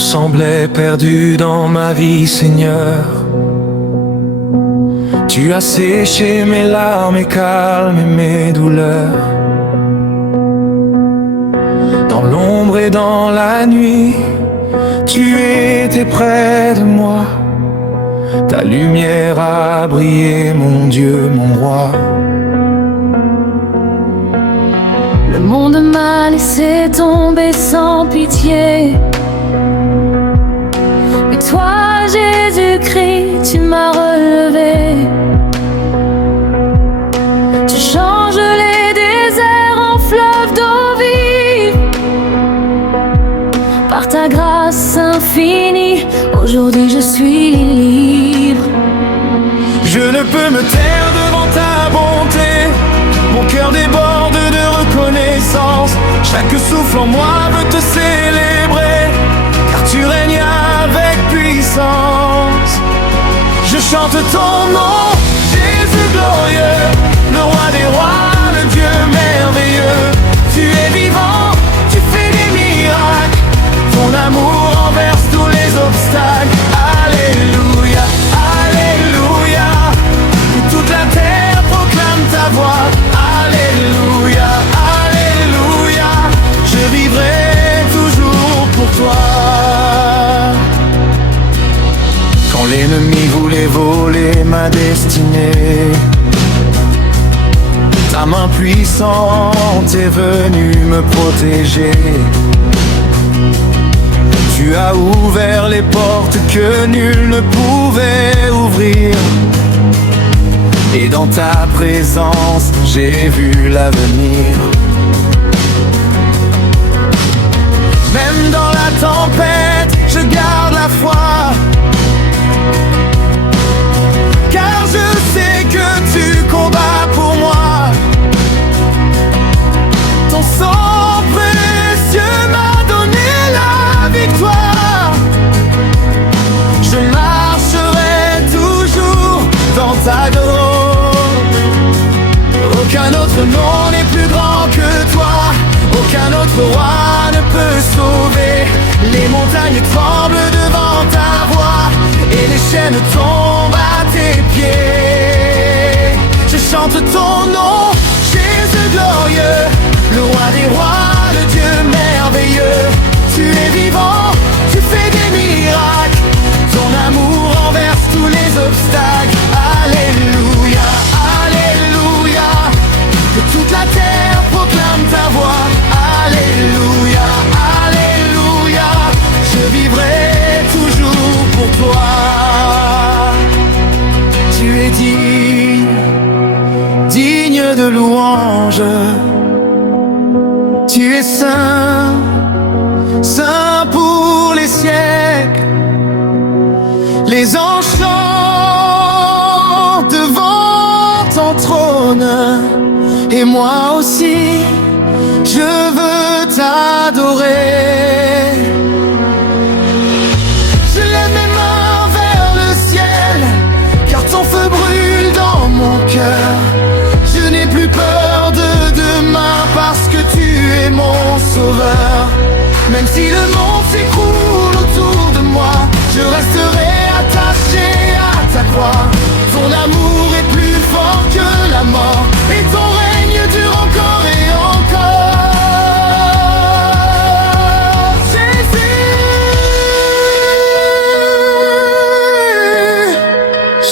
semblait perdu dans ma vie, Seigneur. Tu as séché mes larmes et calmé mes douleurs. Dans l'ombre et dans la nuit, tu étais près de moi. Ta lumière a brillé, mon Dieu, mon roi. Le monde m'a laissé tomber sans pitié, mais toi, Jésus-Christ, tu m'as relevé. Tu changes les déserts en fleuves d'eau vive. Par ta grâce infinie, aujourd'hui je suis libre. Je ne peux me taire devant ta bonté. Mon cœur déborde de reconnaissance. Chaque souffle en moi veut te célébrer, car tu règnes avec puissance. Je chante ton nom, Jésus glorieux, le roi des rois, le Dieu merveilleux. Tu es vivant, tu fais des miracles. Ton amour renverse tous les obstacles. Alléluia, alléluia. Que toute la terre proclame ta voix. Alléluia, alléluia. Je vivrai toujours pour toi. Quand l'ennemi voulait voler ma destinée, ta main puissante est venue me protéger. Tu as ouvert les portes que nul ne pouvait ouvrir. Et dans ta présence, j'ai vu l'avenir. Même dans la tempête, je garde la foi, car je sais que tu combats pour moi. Ton sang précieux m'a donné la victoire. Je marcherai toujours dans ta gloire. Aucun autre nom n'est plus grand que toi. Aucun autre roi ne peut sauver. Les montagnes tremblent devant ta voix, et les chaînes tombent à tes pieds. Je chante ton nom, Jésus glorieux, le roi des rois, le Dieu merveilleux. Tu es vivant, tu fais des miracles. Ton amour renverse tous les obstacles. Alléluia, alléluia. Que toute la terre proclame ta voix. Alléluia, alléluia. Je vivrai toujours pour toi. Tu es digne, digne de louange. Tu es saint, saint pour les siècles. Les anges chantent devant ton trône, et moi aussi, je veux t'adorer. Je lève mes mains vers le ciel, car ton feu brûle dans mon cœur. Je n'ai plus peur de demain, parce que tu es mon sauveur. Même si le monde s'écroule autour de moi, je resterai attaché à ta croix. Ton amour est plus fort que la mort, et ton règne dure encore et encore.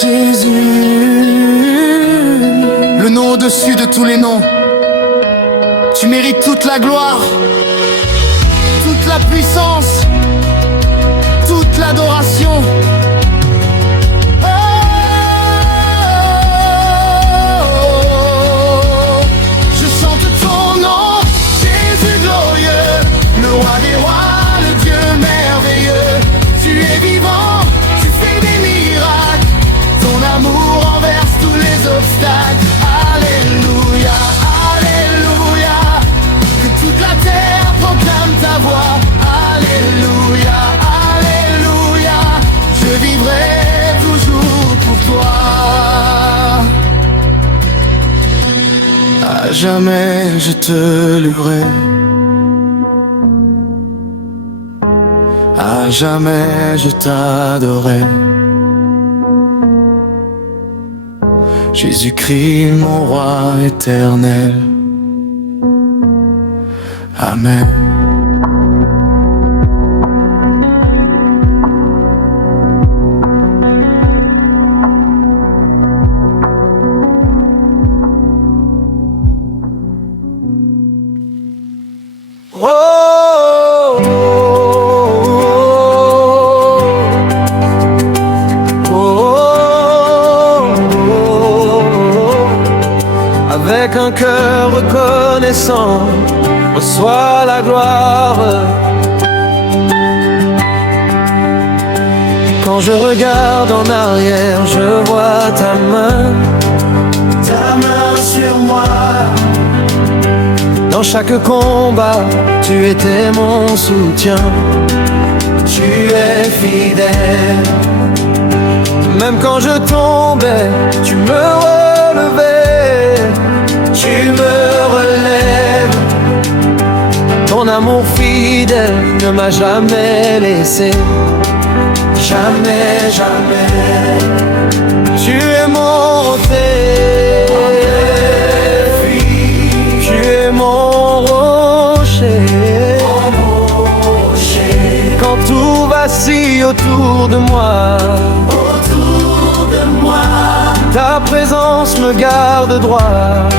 Jésus, Jésus, le nom au-dessus de tous les noms. Tu mérites toute la gloire, toute la puissance, toute l'adoration. Je chante ton nom, Jésus glorieux, le roi des rois, le Dieu merveilleux. Tu es vivant, tu fais des miracles. Ton amour renverse tous les obstacles. Alléluia, alléluia. Que toute la terre proclame ta voix. Alléluia, alléluia. Je vivrai toujours pour toi. À jamais je te louerai. À jamais je t'adorerai. Jésus-Christ, mon roi éternel. Amen. Oh, avec un cœur reconnaissant, reçois la gloire. Quand je regarde en arrière, je vois ta main sur moi. Dans chaque combat, tu étais mon soutien. Tu es fidèle. Même quand je tombais, tu me relevais. Tu me relèves. Ton amour fidèle ne m'a jamais laissé. Jamais, jamais. Tu es mon refuge. Tu es mon rocher. Quand tout vacille autour de moi, ta présence me garde droit.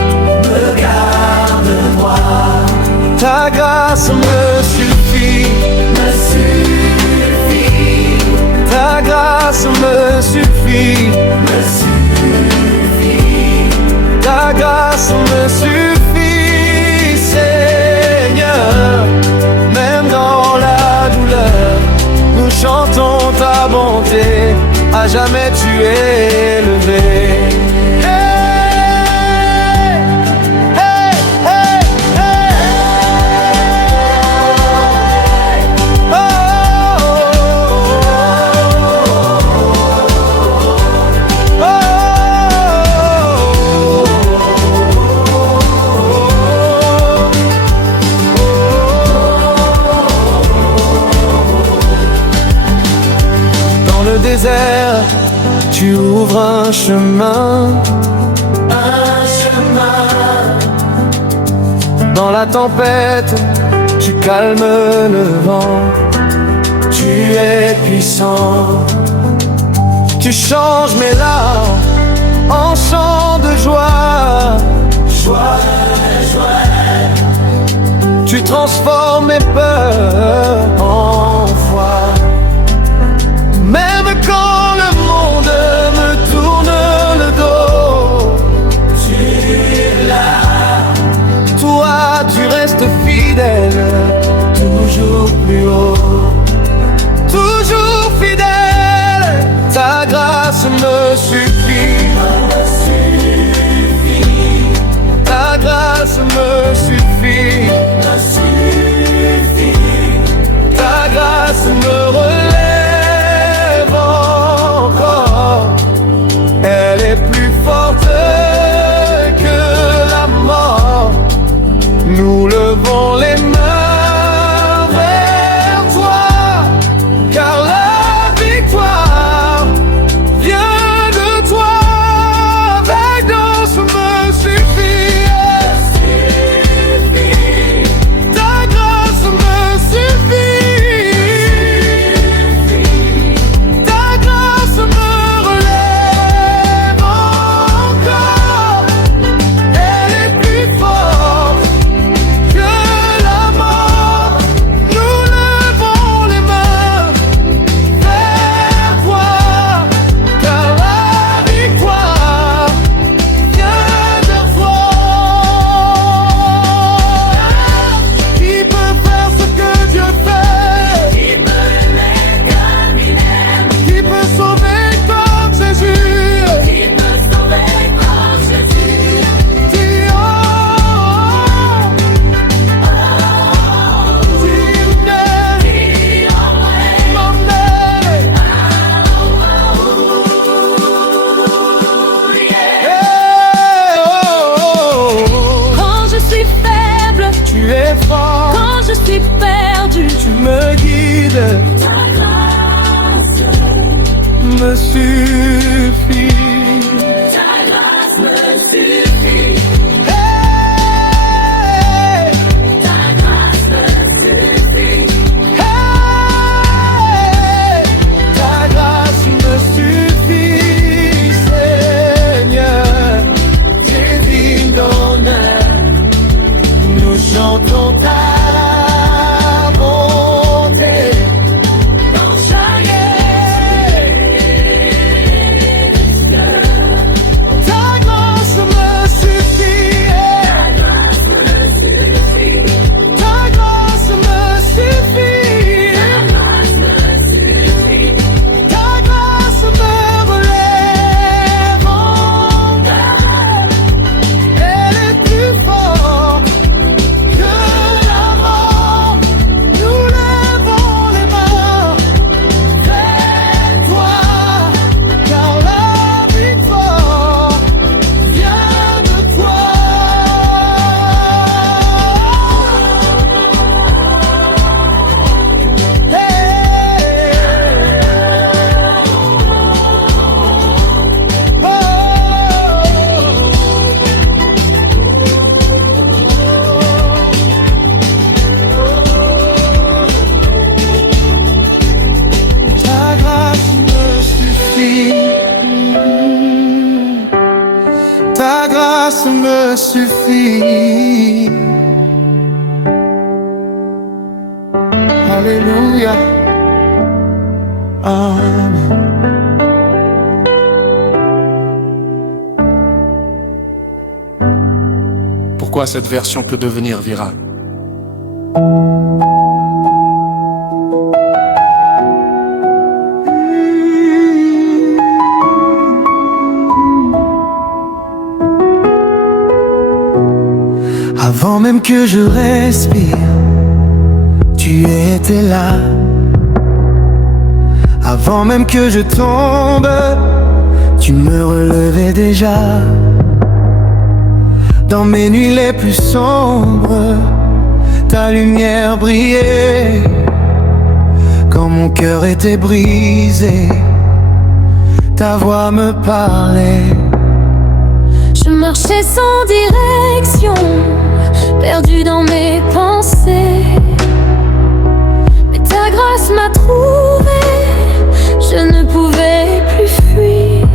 Ta grâce me suffit. Ta grâce me suffit. Ta grâce me suffit, Seigneur. Même dans la douleur, nous chantons ta bonté. À jamais tu es élevé. Désert, tu ouvres un chemin. Dans la tempête, tu calmes le vent. Tu es puissant. Tu changes mes larmes en chants de joie. Tu transformes mes peurs en foi. Même quand le monde me tourne le dos, tu es là. Toi, tu restes fidèle, toujours plus haut. Toujours fidèle, ta grâce me suffit. Ta grâce me suffit. Ta grâce me relève. Elle est plus forte que la mort. Nous levons les mains vers toi, car la victoire vient de toi. Avec danse me suffit. Ta grâce me suffit. Ta grâce me Quand je suis perdu, tu me guides. me suffit. Ta grâce me suffit. Hey, Ta grâce me suffit. hey, ta grâce me suffit, Seigneur. Divine d'honneur, nous chantons ta bonté. Dans chaque Ta grâce me suffit. Ta grâce me suffit. Ta grâce me relève encore. Elle est plus forte que la mort. Nous lèvons les mains vers toi, car la victoire vient de toi. Ta grâce me suffit. Ta grâce me suffit. Alléluia. Amen. Pourquoi cette version peut devenir virale? Avant même que je respire, tu étais là. Avant même que je tombe, tu me relevais déjà. Dans mes nuits les plus sombres, ta lumière brillait. Quand mon cœur était brisé, ta voix me parlait. Je marchais sans direction, perdu dans mes pensées. Mais ta grâce m'a trouvé, je ne pouvais plus fuir.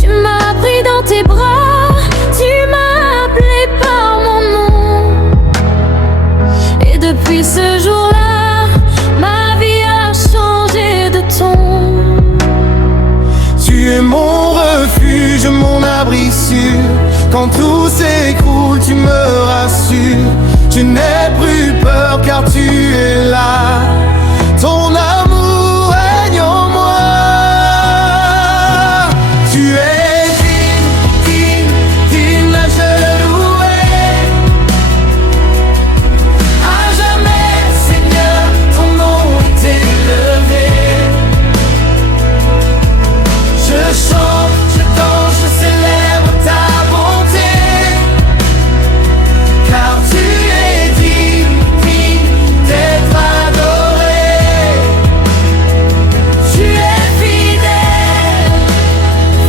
Tu m'as pris dans tes bras, tu m'as appelé par mon nom. Et depuis ce jour-là, ma vie a changé de ton. Tu es mon refuge, mon abri sûr. Quand tout s'écroule, tu me rassures. Je n'ai plus peur car tu es là. Ton amour règne en moi. Tu es digne, digne à je louer. À jamais, Seigneur, ton nom est élevé. Je chante, je danse, je célèbre ta bonté. Car tu es digne d'être adoré. Tu es fidèle,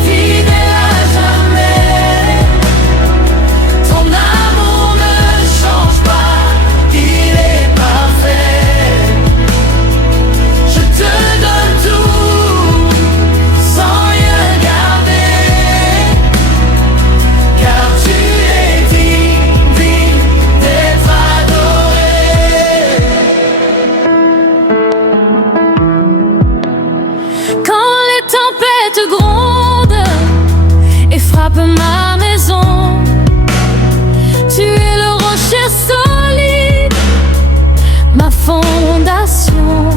fidèle à jamais. Ton amour ne change pas, il est parfait. Je te donne tout, sans rien garder. Car tu es digne d'être adoré. Quand les tempêtes grondent et frappent ma maison, tu es le rocher solide, ma fondation.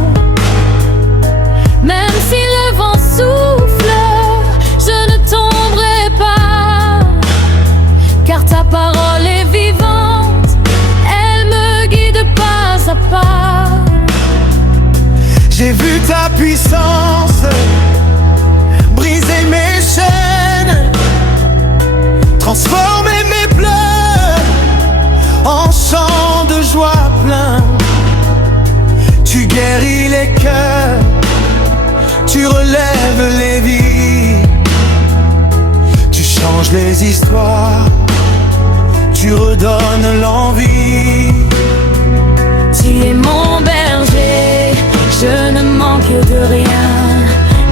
Même si le vent souffle, je ne tomberai pas, car ta parole est vivante, elle me guide pas à pas. J'ai vu ta puissance briser mes chaînes, transformer mes pleurs en chants de joie plein. Tu guéris les cœurs, tu Tu relèves les vies, tu changes les histoires, tu redonnes l'envie. Tu es mon berger, je ne manque de rien.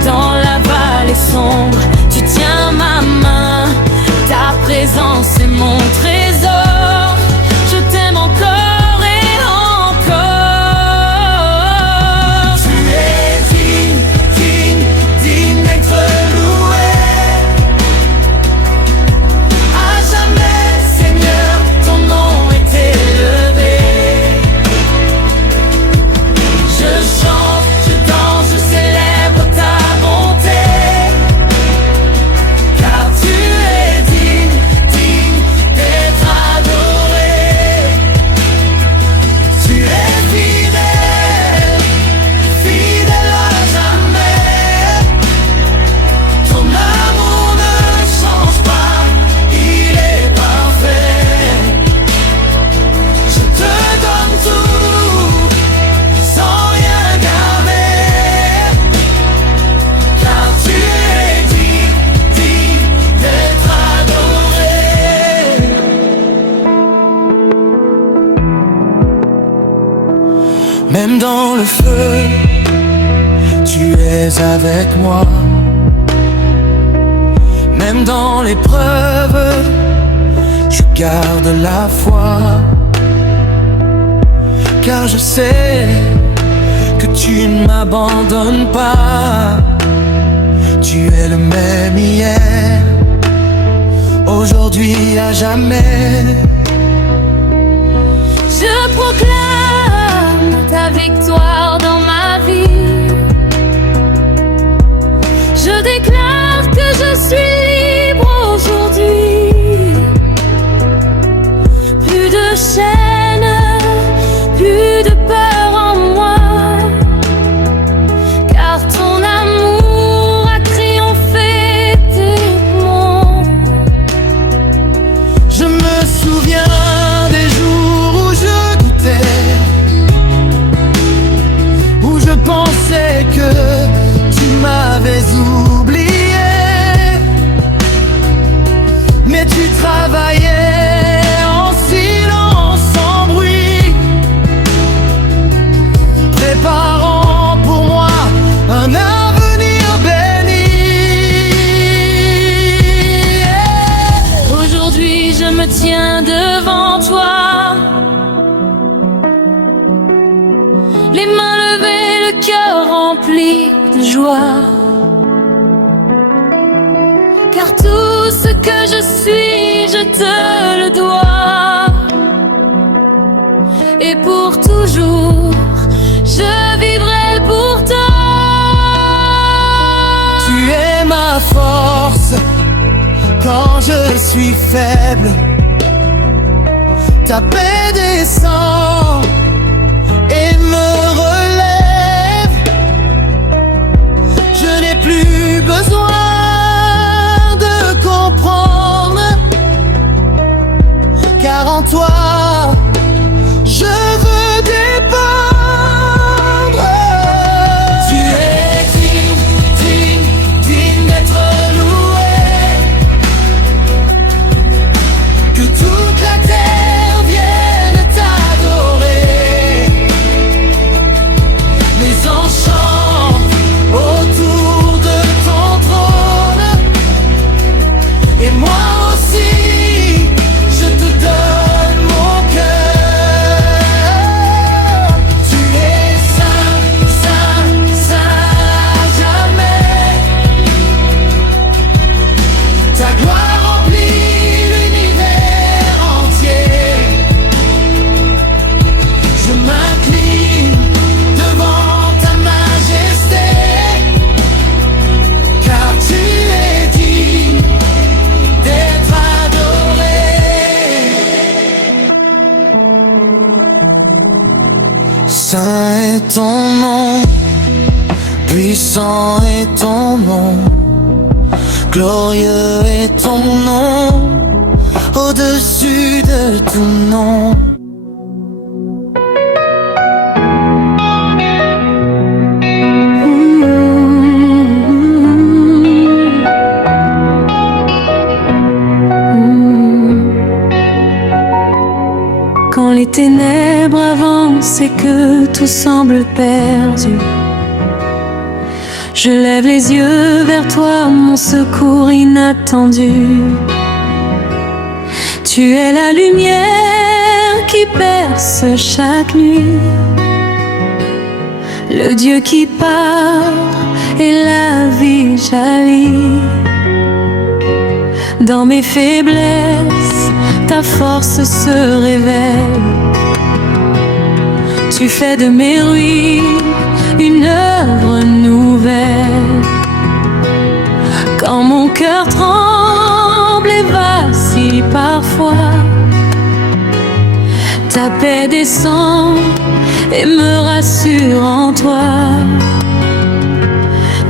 Dans la vallée sombre, tu tiens ma main. Ta présence est mon trésor. Je t'aime encore et encore. Tu es digne, digne, digne d'être loué. À jamais, Seigneur, ton nom est élevé. Je chante, je danse, je célèbre ta bonté. Car tu es digne, digne d'être adoré. Tu es fidèle, fidèle à jamais. Ton amour ne change pas, il est parfait. Je te donne tout, sans rien garder. Car tu es digne, digne d'être adoré. Même dans le feu, tu es avec moi. Même dans l'épreuve, je garde la foi. Car je sais que tu ne m'abandonnes pas. Tu es le même hier, aujourd'hui à jamais. Je proclame ta victoire dans ma vie. Je déclare que je suis libre aujourd'hui. Plus de chaînes, plus de peur en moi. Car ton amour a triomphé des mondes. Je me souviens des jours où je doutais, où je pensais que tu m'avais oublié. Mais tu travaillais en silence, sans bruit, préparant pour moi un avenir béni. Aujourd'hui je me tiens devant toi, les mains levées, le cœur rempli de joie. Car tout ce que je suis, je te le dois. Et pour toujours, je vivrai pour toi. Tu es ma force quand je suis faible. Ta paix descend et me relève. Je n'ai plus besoin de comprendre, car en toi je veux dépendre. Tu es digne, digne, digne d'être loué. Que toute la terre vienne t'adorer. Les anges chantent autour de ton trône. Et moi aussi, je te donne mon cœur. Tu es saint, saint, saint à jamais. Ta gloire remplit l'univers entier. Je m'incline devant ta majesté. Car tu es digne d'être adoré. Saint est ton nom, puissant est ton nom, glorieux est ton nom, au-dessus de tout nom. les ténèbres avancent et que tout semble perdu, je lève les yeux vers toi, mon secours inattendu. Tu es la lumière qui perce chaque nuit, le Dieu qui parle et la vie jaillit. Dans mes faiblesses, ta force se révèle. Tu fais de mes ruines une œuvre nouvelle. Quand mon cœur tremble et vacille parfois, ta paix descend et me rassure en toi.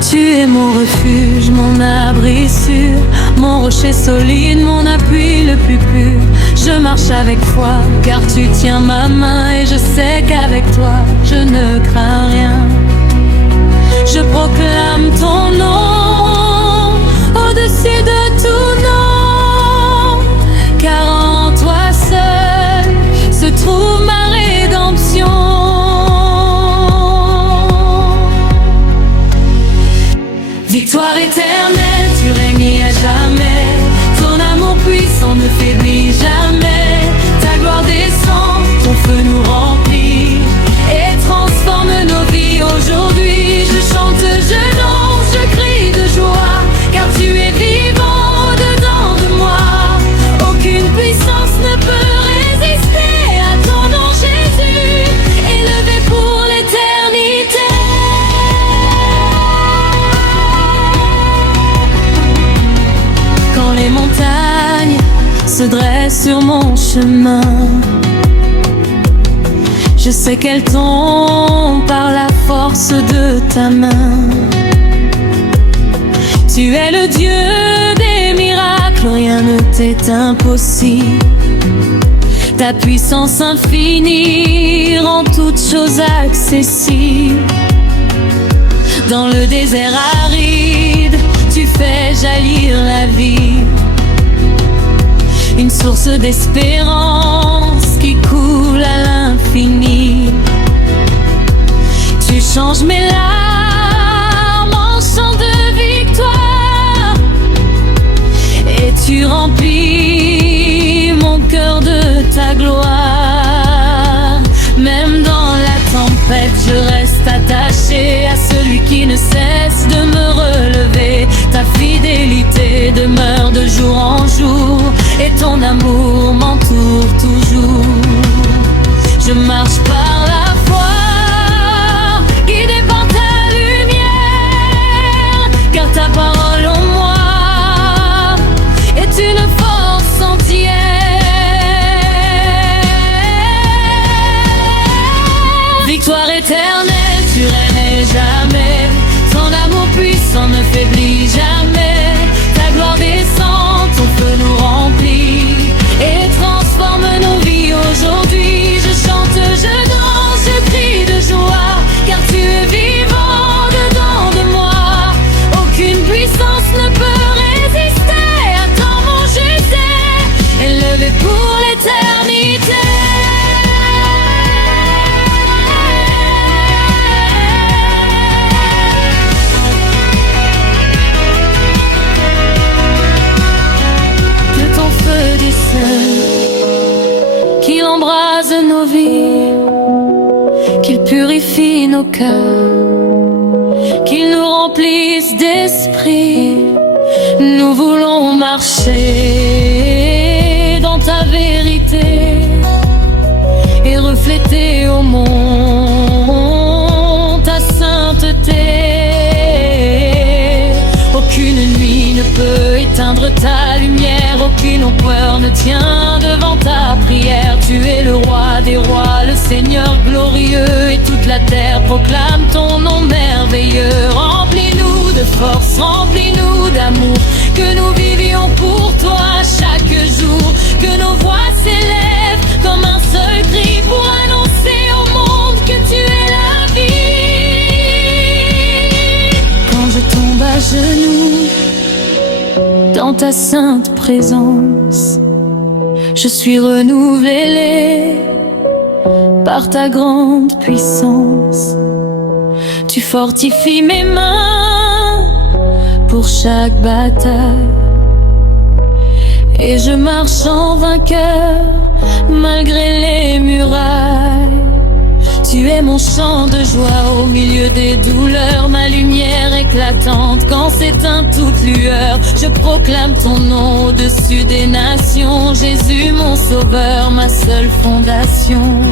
Tu es mon refuge, mon abri sûr, mon rocher solide, mon appui le plus pur. Je marche avec foi, car tu tiens ma main et je sais qu'avec toi, je ne crains rien. Je proclame ton nom au-dessus de tout nom, car en toi seul se trouve ma rédemption. Victoire éternelle, tu règnes à jamais. Ton amour puissant ne faiblit jamais. Ta gloire descend, ton feu nous remplit et transforme nos vies aujourd'hui. Je chante, je danse, je crie de joie, car tu es vivant au-dedans de moi. Aucune puissance ne peut résister à ton nom Jésus, élevé pour l'éternité. Quand les montagnes se dressent sur mon chemin, je sais qu'elles tombent par la force de ta main. Tu es le Dieu des miracles, rien ne t'est impossible. Ta puissance infinie rend toutes choses accessibles. Dans le désert aride, tu fais jaillir la vie, une source d'espérance qui coule à l'infini. Tu changes mes larmes en chants de victoire et tu remplis mon cœur de ta gloire. Même dans la tempête, je reste attaché à celui qui ne cesse de me relever. Ta fidélité demeure de jour en jour et ton amour m'entoure toujours. Je marche par la foi, guidé par ta lumière, car ta parole en moi est une force entière. Victoire éternelle, tu règnes jamais. Ton amour puissant ne faiblit jamais. Ta gloire descend, ton feu nous remplit et transforme nos vies aujourd'hui. Je chante, je danse, je crie de joie, car tu es vivant dedans de moi. Aucune puissance ne peut résister à ton nom Jésus, élevé pour l'éternité. Qu'il embrase nos vies, qu'il purifie nos cœurs, qu'il nous remplisse d'esprit. Nous voulons marcher dans ta vérité et refléter au monde ta sainteté. Aucune nuit ne peut éteindre ta lumière, aucune peur ne tient devant ta prière. Tu es le roi des rois, le Seigneur glorieux, et toute la terre proclame ton nom merveilleux. Remplis-nous de force, remplis-nous d'amour, que nous vivions pour toi chaque jour, que nos voix s'élèvent comme un seul cri pour annoncer au monde que tu es la vie. Quand je tombe à genoux dans ta sainte présence, je suis renouvelé par ta grande puissance. Tu fortifies mes mains pour chaque bataille, et je marche en vainqueur malgré les murailles. Tu es mon chant de joie au milieu des douleurs, ma lumière éclatante quand s'éteint toute lueur. Je proclame ton nom au-dessus des nations, Jésus mon sauveur, ma seule fondation.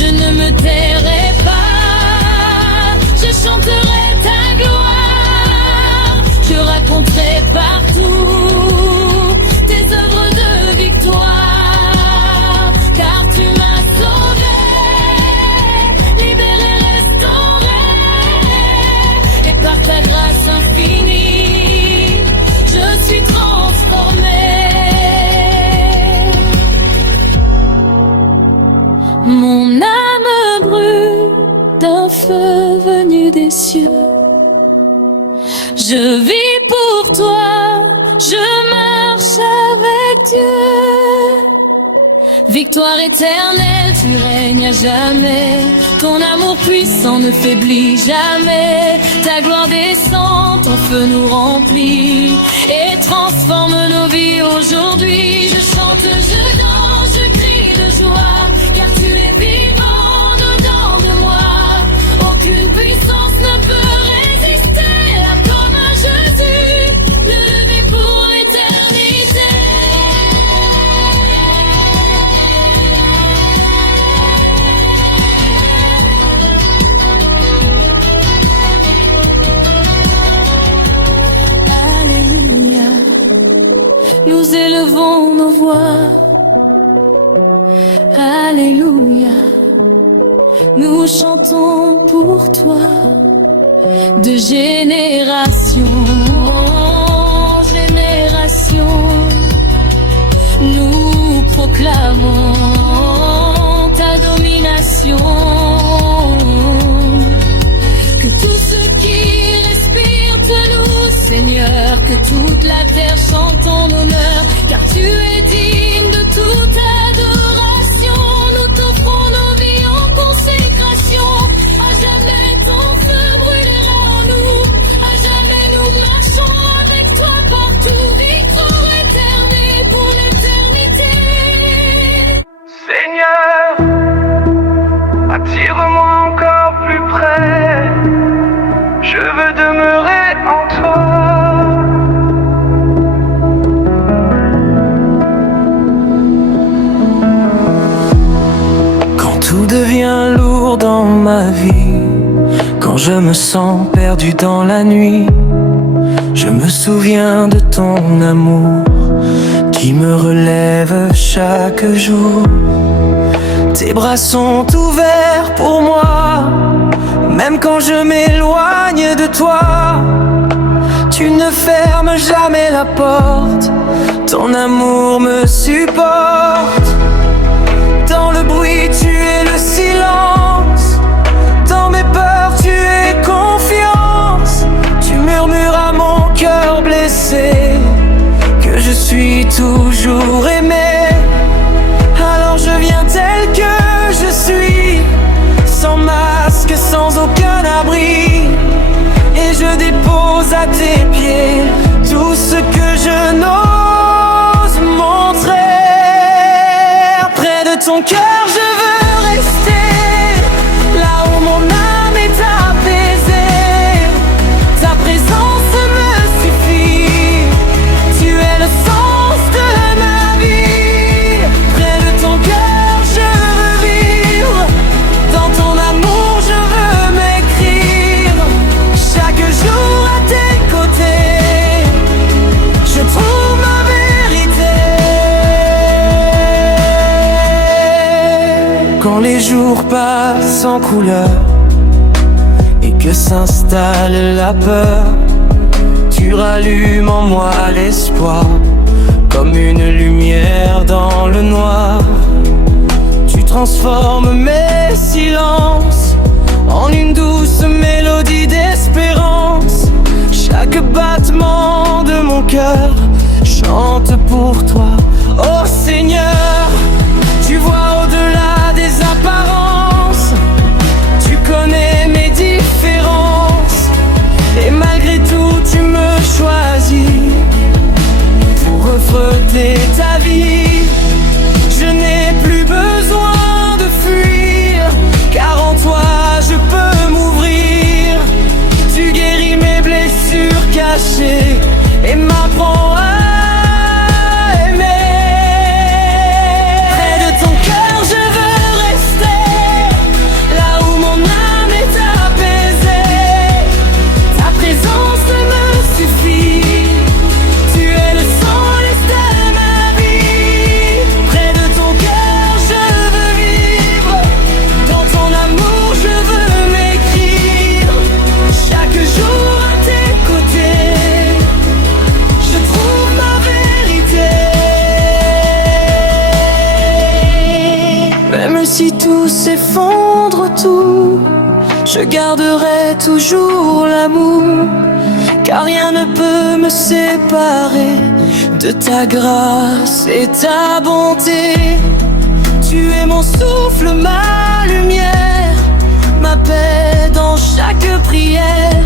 Je ne me tairai pas, je chanterai ta gloire, je raconterai partout tes œuvres de victoire, car tu m'as sauvé, libéré, restauré, et par ta grâce infinie, je suis transformé. Mon âme brûle d'un feu venu des cieux. Je vis pour toi, je marche avec Dieu. Victoire éternelle, tu règnes à jamais. Ton amour puissant ne faiblit jamais. Ta gloire descend, ton feu nous remplit et transforme nos vies aujourd'hui. Je chante, je danse, je crie de joie, car tu es vivant dedans de moi. Aucune puissance ne peut résister à comme un Jésus, le lever pour l'éternité. Alléluia, nous élevons nos voix. Alléluia, nous chantons pour toi. De génération en génération, nous proclamons ta domination. Que tout ce qui respire te loue, Seigneur, que toute la terre chante ton honneur, car tu es digne de toute adoration. Nous t'offrons nos vies en consécration. À jamais ton feu brûlera en nous, à jamais nous marchons avec toi partout. Victoire éternelle pour l'éternité. Seigneur, attire-moi encore plus près, je veux demeurer en toi. Quand tout devient lourd dans ma vie, quand je me sens perdu dans la nuit, je me souviens de ton amour qui me relève chaque jour. Tes bras sont ouverts pour moi, même quand je m'éloigne de toi. Tu ne fermes jamais la porte, ton amour me supporte. Dans le bruit, tu es le silence, dans mes peurs, tu es confiance. Tu murmures à mon cœur blessé que je suis toujours aimé. Alors je viens tel que je suis, sans masque, sans aucun abri, et je dépose à tes pieds tout ce que je n'ose montrer. Près de ton cœur je veux rester, là où mon âme est apaisée. Ta présence me suffit, tu es le sens de ma vie. Près de ton cœur je veux vivre, dans ton amour je veux m'écrire. Chaque jour à tes côtés, je trouve ma vérité. Quand les jours passent en couleur et que s'installe la peur, tu rallumes en moi l'espoir, comme une lumière dans le noir. Tu transformes mes silences en une douce mélodie d'espérance. Chaque battement de mon cœur chante pour toi. Oh Seigneur, tu vois au-delà des apparences. si tout s'effondre, tout, je garderai toujours l'amour, car rien ne peut me séparer de ta grâce et ta bonté. Tu es mon souffle, ma lumière, ma paix dans chaque prière.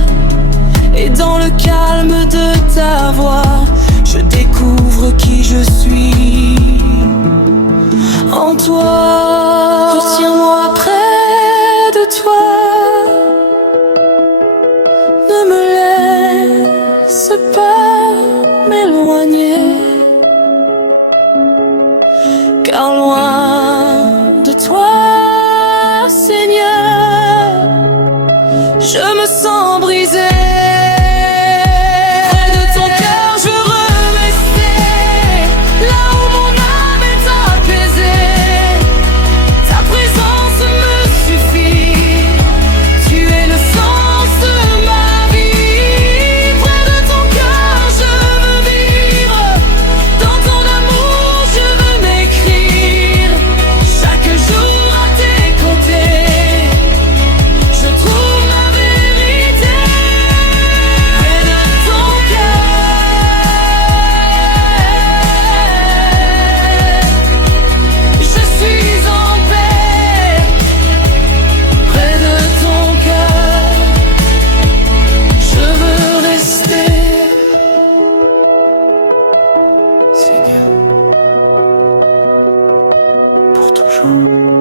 Et dans le calme de ta voix, je découvre qui je suis en toi. Retiens-moi près de toi, ne me laisse pas m'éloigner, car loin de toi, Seigneur, je me sens brisé. Seigneur, pour toujours.